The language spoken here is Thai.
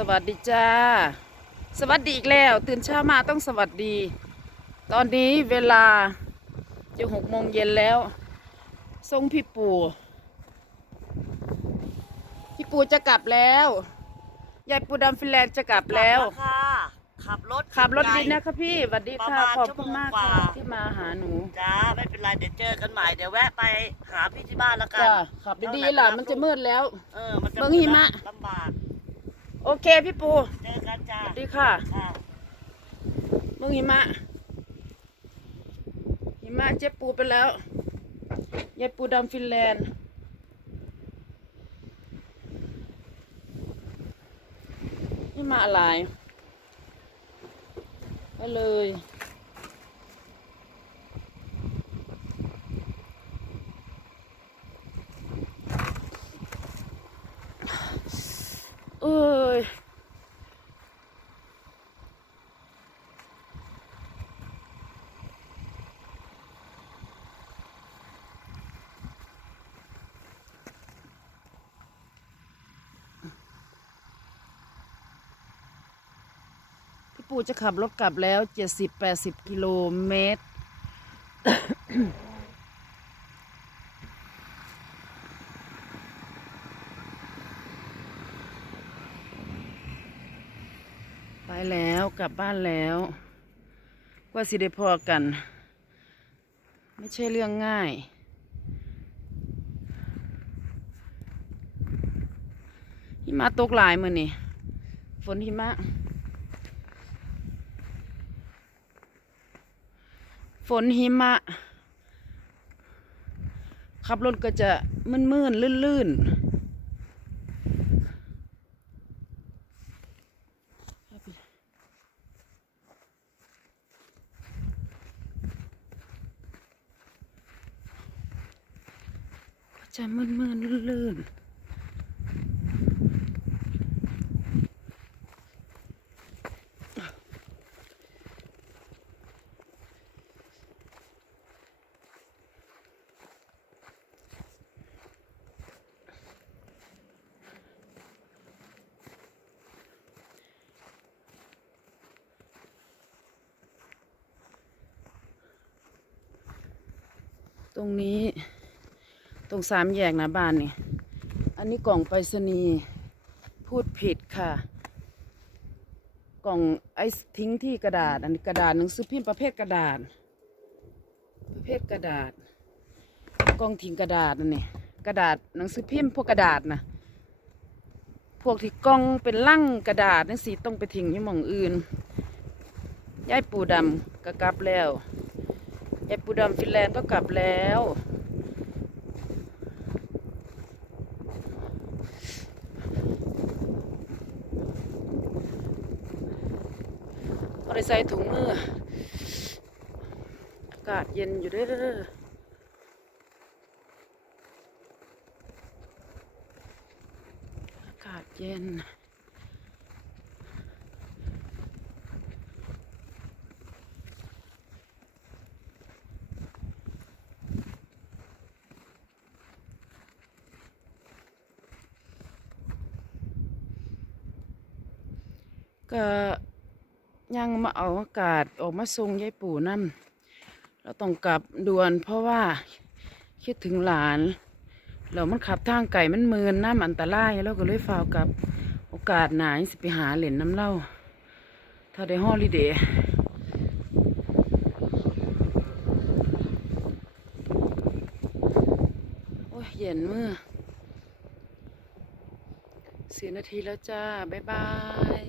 สวัสดีจ้าสวัสดีอีกแล้วตื่นเช้ามาต้องสวัสดี ตอนนี้เวลาจะ6 โมงเย็นแล้วส่งพี่ปูจะกลับแล้วยายปูดำฟินแลนด์จะกลับแล้วค่ะขับรถดีนะคะพี่สวัสดีค่ะขอบคุณมากค่ะที่มาหาหนูจ้าไม่เป็นไรเดี๋ยวเจอกันใหม่เดี๋ยวแวะไปหาพี่ที่บ้านแล้วกันจ้าขับดีๆล่ะมันจะมืดแล้วมันจะเมืองหิมะลำบากโอเคพี่ปูเจอกันจ้าสวัสดีค่ะเมืองหิมะเจ็บปูไปแล้วยายปูดำฟินแลนด์หิมะอะไรไปเลยเอ้ยพี่ปูจะขับรถกลับแล้ว70-80 กิโลเมตร ไปแล้วกลับบ้านแล้วว่าสิได้พอกันไม่ใช่เรื่องง่ายหิมะตกหลายมื้อนี่ฝนหิมะขับรถก็จะมื่นๆลื่นๆก็จะมื่นๆลื่นๆตรงนี้ตรง3 แยกหน้าบ้านนี่อันนี้กล่องไปรษณีย์พูดผิดค่ะกล่องไอซ์ทิ้งที่กระดาษอันนี้กระดาษหนังสือพิมพ์ประเภทกระดาษกล่องทิ้งกระดาษนั่นนี่กระดาษหนังสือพิมพ์พวกกระดาษนะพวกที่กล่องเป็นลังกระดาษนั่นสิต้องไปทิ้งที่หม่องอื่นยายปูดำก็กลับแล้วยายปูดำฟินแลนด์ก็กลับแล้วเอาไปใส่ถุงมืออากาศเย็นอยู่เด้ออากาศเย็นก็ยังมาเอาอากาศออกมาส่งยายปู่นั่นเราต้องกลับด่วนเพราะว่าคิดถึงหลานเรามันขับทางไก่มันเมินน้ำอันตรายแล้วก็เลยฝ่าวกับโอกาสหนาสิไปหาเหรียญน้ำเล่าถ้าได้ฮอลิเดย์โอ้ยเย็นมือ4 นาทีแล้วจ้าบ๊ายบาย